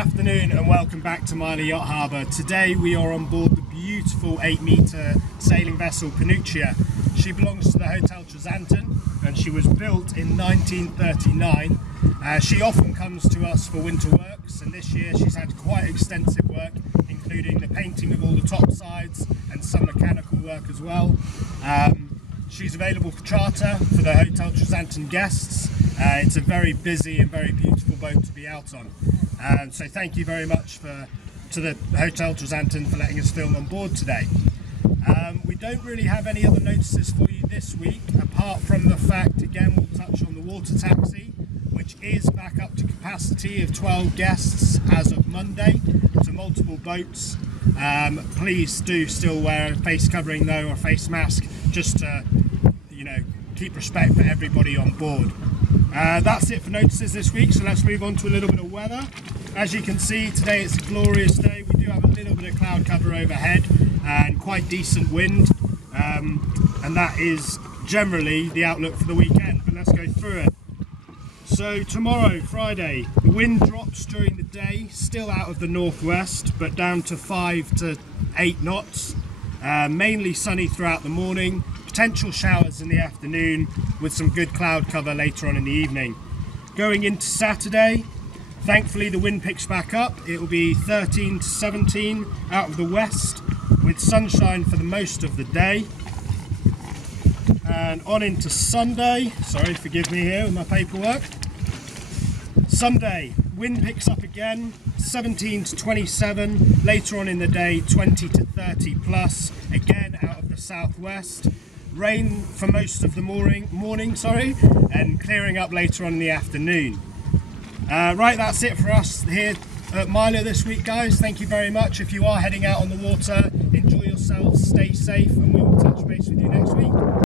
afternoon and welcome back to Mylor Yacht Harbour. Today we are on board the beautiful 8-metre sailing vessel Penuccia. She belongs to the Hotel Tresanton and she was built in 1939. She often comes to us for winter works, and this year she's had quite extensive work, including the painting of all the topsides and some mechanical work as well. She's available for charter for the Hotel Tresanton guests. It's a very busy and very beautiful boat to be out on. So thank you very much to the Hotel Tresanton for letting us film on board today. We don't really have any other notices for you this week, apart from the fact, again, we'll touch on the water taxi, which is back up to capacity of 12 guests as of Monday to multiple boats. Please do still wear a face covering though, or a face mask, just to, keep respect for everybody on board. That's it for notices this week, so let's move on to a little bit of weather. As you can see, today it's a glorious day. We do have a little bit of cloud cover overhead and quite decent wind, and that is generally the outlook for the weekend, but let's go through it. So tomorrow, Friday, the wind drops during the day, still out of the northwest, but down to 5 to 8 knots. Mainly sunny throughout the morning, potential showers in the afternoon with some good cloud cover later on in the evening. Going into Saturday, thankfully the wind picks back up. It will be 13 to 17 out of the west with sunshine for the most of the day. And on into Sunday, sorry, forgive me here with my paperwork. Sunday, wind picks up again, 17 to 27, later on in the day 20 to 30 plus, again out of the southwest. Rain for most of the morning, and clearing up later on in the afternoon. Right, that's it for us here at Mylor this week, guys. Thank you very much. If you are heading out on the water, enjoy yourselves, stay safe, and we will touch base with you next week.